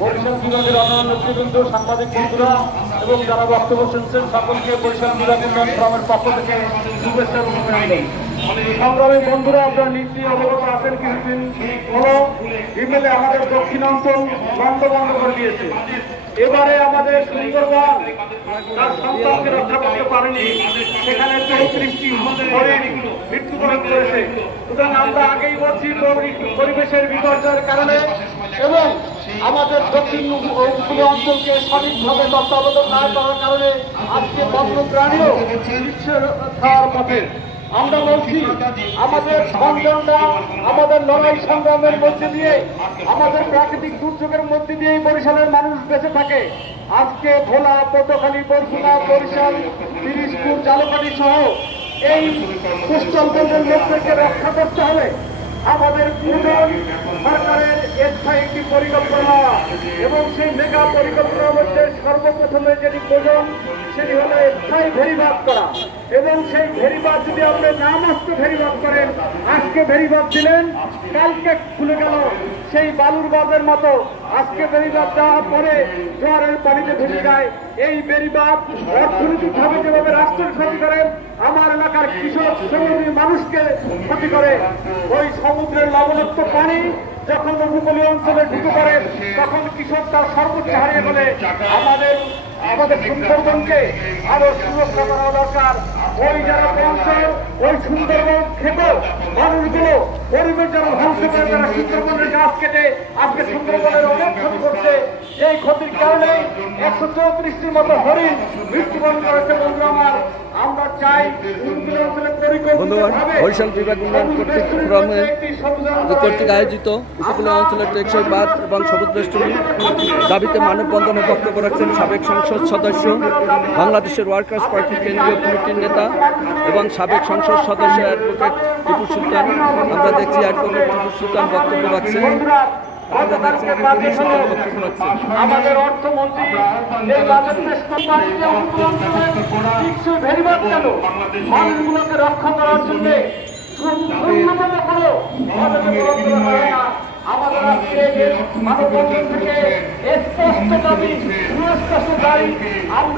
বরিশাল বিভাগের অন্যান্য নেতৃবৃন্দ, সাংবাদিক বন্ধুরা এবং যারা বক্তব্য শুনছেন সকলকে বরিশাল বিভাগ উন্নয়ন ফোরামের পক্ষ থেকে শুভেচ্ছা এবং অভিনন্দন। সংগ্রামী বন্ধুরা, আপনারা নিশ্চয়ই অবগত আছেন, কিছুদিন হলো বিকেলে আমাদের দক্ষিণাঞ্চল বন্ধ করে দিয়েছে। এবারে আমাদের সুন্দরবন তার সন্তানকে রক্ষা করতে পারেনি, সেখানে 34টি হরিণ মৃত্যুবরণ করেছে। সুতরাং আমরা আগেই বলছি, পরিবেশের বিপর্যয়ের কারণে এবং আমাদের দক্ষিণ উপকূলীয় অঞ্চলকে সঠিকভাবে তত্ত্বাবধান না করার কারণে আজকে বন্যপ্রাণীও বিশ্বের খাওয়ার পথে। আমরা বলছি, আমাদের সংগ্রামটা আমাদের লড়াই সংগ্রামের মধ্যে দিয়ে, আমাদের প্রাকৃতিক দুর্যোগের মধ্যে দিয়েই বরিশালের মানুষ বেঁচে থাকে। আজকে ভোলা, পটুয়াখালী, বরগুনা, বরিশাল, পিরিজপুর, ঝালকাঠি সহ এই কুষ্টিয়াঞ্চলের লোকদেরকে রক্ষা করতে হলে আমাদের পূর্ণ সরকারের স্থায়ী একটি পরিকল্পনা এবং সেই মেগা পরিকল্পনার মধ্যে সর্বপ্রথমে যেটি প্রয়োজন সেটি হল স্থায়ী ভেরিবাদ করা। এবং সেই ভেরিবাদ যদি আপনি নামস্ত ভেরিবাদ করেন, আজকে ভেরিবাদ দিলেন, কালকে খুলে গেল সেই বালুর বাঁধের মতো। আজকে বেড়িবাঁধ দেওয়ার পরে জোয়ারের পানিতে ভেসে যায়। এই বেড়িবাঁধ অর্থনৈতিকভাবে যেভাবে রাষ্ট্রের ক্ষতি করে, আমার এলাকার কৃষক শ্রমিক মানুষকে ক্ষতি করে। ওই সমুদ্রের লবণাক্ত পানি যখন উপকূলীয় অঞ্চলে ঢুকে পড়ে, তখন কৃষক তার সর্বোচ্চ হারিয়ে ফেলে। আমাদের সুন্দরবনকে আরো সুরক্ষা করা দরকার। ওই যারা অঞ্চল, ওই সুন্দরবন খেতে মানুষগুলো পরিবেশ যারা ধ্বংস করে, তারা সুন্দরবনের গাছ কেটে আজকে সুন্দরবনের অনেক ক্ষতি করছে। এই ক্ষতির কারণে 134টির মতো হরিণ মৃত্যুবরণ করেছে। বন্ধু আমার, আমরা চাই বরিশাল বিভাগ উন্নয়ন কর্তৃক আয়োজিত উপকূলীয় অঞ্চলের টেকসই বাঁধ এবং সবুজ বেষ্টনী দাবিতে মানববন্ধনে বক্তব্য রাখছেন সাবেক সংসদ সদস্য, বাংলাদেশের ওয়ার্কার্স পার্টির কেন্দ্রীয় কমিটির নেতা এবং সাবেক সংসদ সদস্য অ্যাডভোকেট টিপু সুলতান। আমরা দেখছি অ্যাডভোকেট টিপু সুলতান বক্তব্য রাখছেন। আমাদের অর্থমন্ত্রী মানুষগুলোকে রক্ষা করার জন্য আমাদের আজকে মানববন্ধন থেকে স্পষ্ট দাবি, সুস্পষ্ট দাবি।